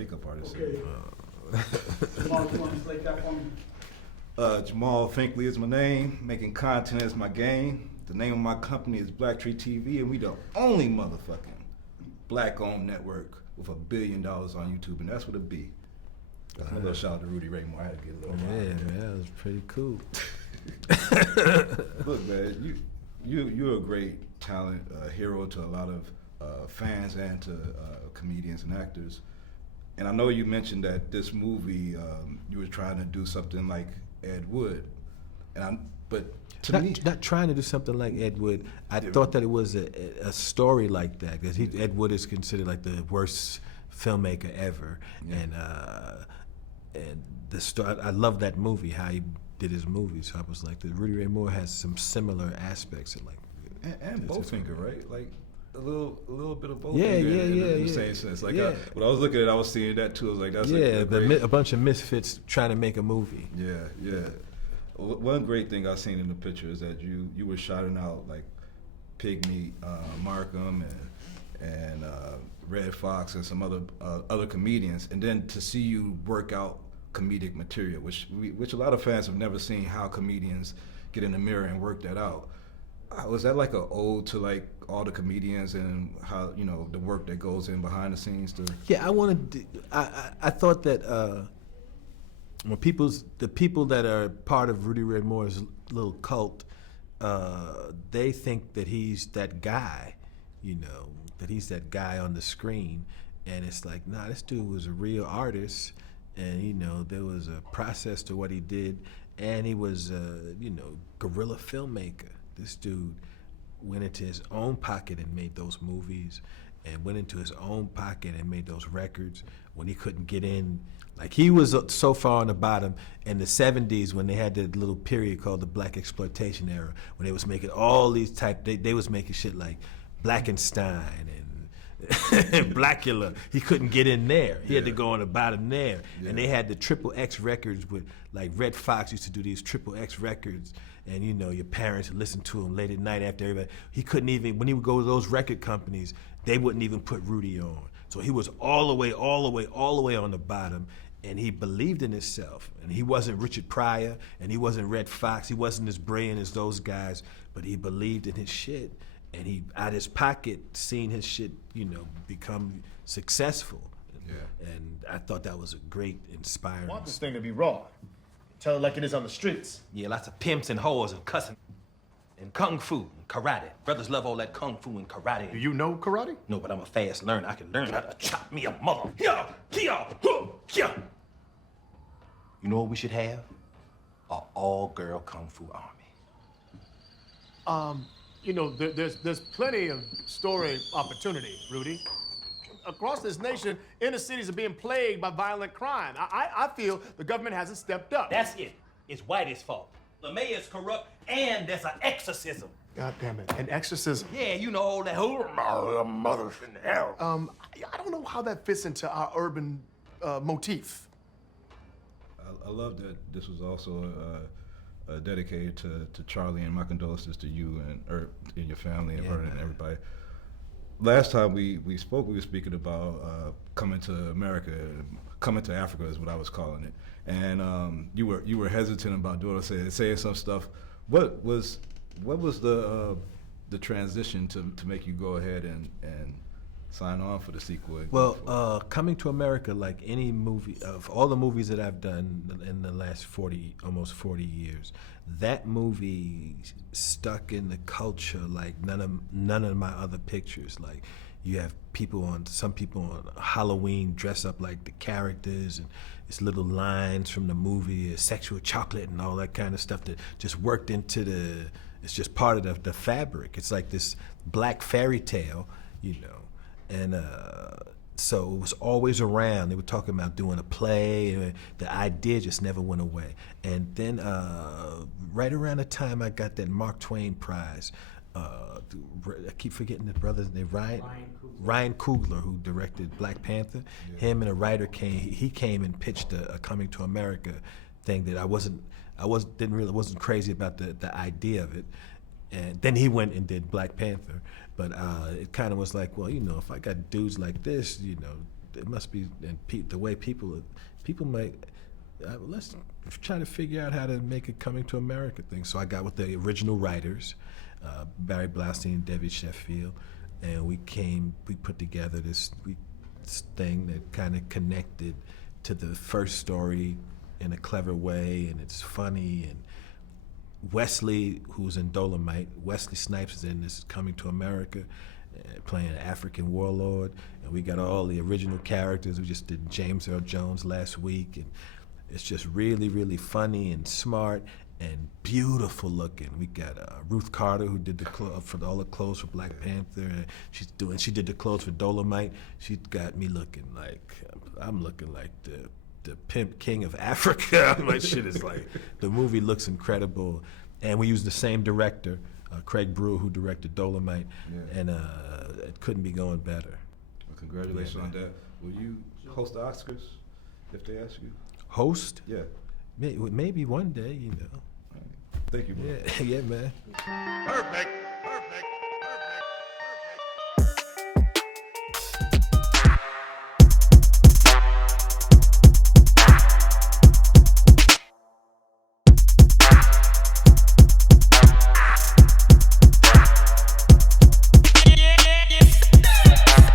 makeup artist. Okay. Jamal, you want to slate that for me? Jamal Finkley is my name. Making content is my game. The name of my company is Black Tree TV, and we the only motherfucking black-owned network with $1 billion on YouTube, and that's what it be. That's my little shout out to Rudy Raymore. I had to get a little. Yeah, man, that was pretty cool. Look, man, you're a great talent, a hero to a lot of fans and to comedians and actors. And I know you mentioned that this movie you were trying to do something like Ed Wood, but to me, not trying to do something like Ed Wood. I thought that it was a story like that, because Ed Wood is considered like the worst filmmaker ever, and the story. I love that movie, how he did his movie. So I was like, Rudy Ray Moore has some similar aspects, and like and Bowfinger, right? Like a little bit of Bowfinger. Yeah. In the same sense. Like when I was looking at it, I was seeing that too. I was like, that's a bunch of misfits trying to make a movie. Yeah. One great thing I've seen in the picture is that you were shouting out like Pygmy, Markham, and Red Fox and some other comedians, and then to see you work out comedic material, which a lot of fans have never seen, how comedians get in the mirror and work that out. Was that like an ode to like all the comedians and how, you know, the work that goes in behind the scenes to? Yeah, I thought that when the people that are part of Rudy Ray Moore's little cult, they think that he's that guy, you know, that he's that guy on the screen, and it's like, nah, this dude was a real artist, and you know, there was a process to what he did, and he was guerrilla filmmaker. This dude went into his own pocket and made those movies, and went into his own pocket and made those records when he couldn't get in. Like, he was so far on the bottom in the 70s when they had that little period called the Blaxploitation era, when they was making all these they was making shit like Blackenstein and Blackula. He couldn't get in there. He had to go on the bottom there. Yeah. And they had the Triple X records with, like, Red Fox used to do these Triple X records, and you know, your parents would listen to him late at night after everybody. He couldn't even, when he would go to those record companies, they wouldn't even put Rudy on. So he was all the way on the bottom, and he believed in himself. And he wasn't Richard Pryor, and he wasn't Red Fox, he wasn't as brilliant as those guys, but he believed in his shit. And he, out his pocket, seen his shit, you know, become successful. Yeah. And I thought that was a great, inspiring. I want this thing to be raw. Tell it like it is on the streets. Yeah, lots of pimps and whores and cussing. And kung fu and karate. Brothers love all that kung fu and karate. Do you know karate? No, but I'm a fast learner. I can learn how to chop me a mother. You know what we should have? An all-girl kung fu army. You know, there's plenty of story opportunity, Rudy. Across this nation, inner cities are being plagued by violent crime. I feel the government hasn't stepped up. That's it. It's Whitey's fault. The mayor's corrupt, and there's an exorcism. God damn it, an exorcism? Yeah, you know, all that whole mother's in hell. I don't know how that fits into our urban motif. I love that this was also dedicated to Charlie, and my condolences to you and your family and her and everybody. Last time we spoke, we were speaking about coming to America, coming to Africa is what I was calling it, and you were hesitant about saying some stuff. What was the transition to make you go ahead and sign on for the sequel? Well, Coming to America, like any movie, of all the movies that I've done in the last almost 40 years, that movie stuck in the culture like none of my other pictures. Like, you have some people on Halloween dress up like the characters, and it's little lines from the movie, sexual chocolate and all that kind of stuff that just worked into it's just part of the fabric. It's like this black fairy tale, you know. And so it was always around. They were talking about doing a play, and the idea just never went away. And then right around the time I got that Mark Twain Prize, I keep forgetting the brother's name, Ryan Coogler, who directed Black Panther. Yeah. Him and a writer came and pitched a Coming to America thing that I wasn't crazy about the idea of it. And then he went and did Black Panther. But it kind of was like, well, you know, if I got dudes like this, you know, it must be, and the way people might, let's try to figure out how to make a Coming to America thing. So I got with the original writers, Barry Blaustein and Debbie Sheffield, and we put together this thing that kind of connected to the first story in a clever way, and it's funny. And Wesley, who's in Dolemite, Wesley Snipes is in this Coming to America, playing an African warlord, and we got all the original characters. We just did James Earl Jones last week, and it's just really, really funny and smart and beautiful looking. We got Ruth Carter, who did all the clothes for Black Panther. She did the clothes for Dolemite. She got me looking like, I'm looking like the pimp king of Africa. My shit is like, the movie looks incredible. And we used the same director, Craig Brewer, who directed Dolemite, and it couldn't be going better. Well, congratulations on that. Will you host the Oscars if they ask you? Host? Yeah. Maybe one day, you know. Thank you, bro. Yeah, yeah, man. Perfect.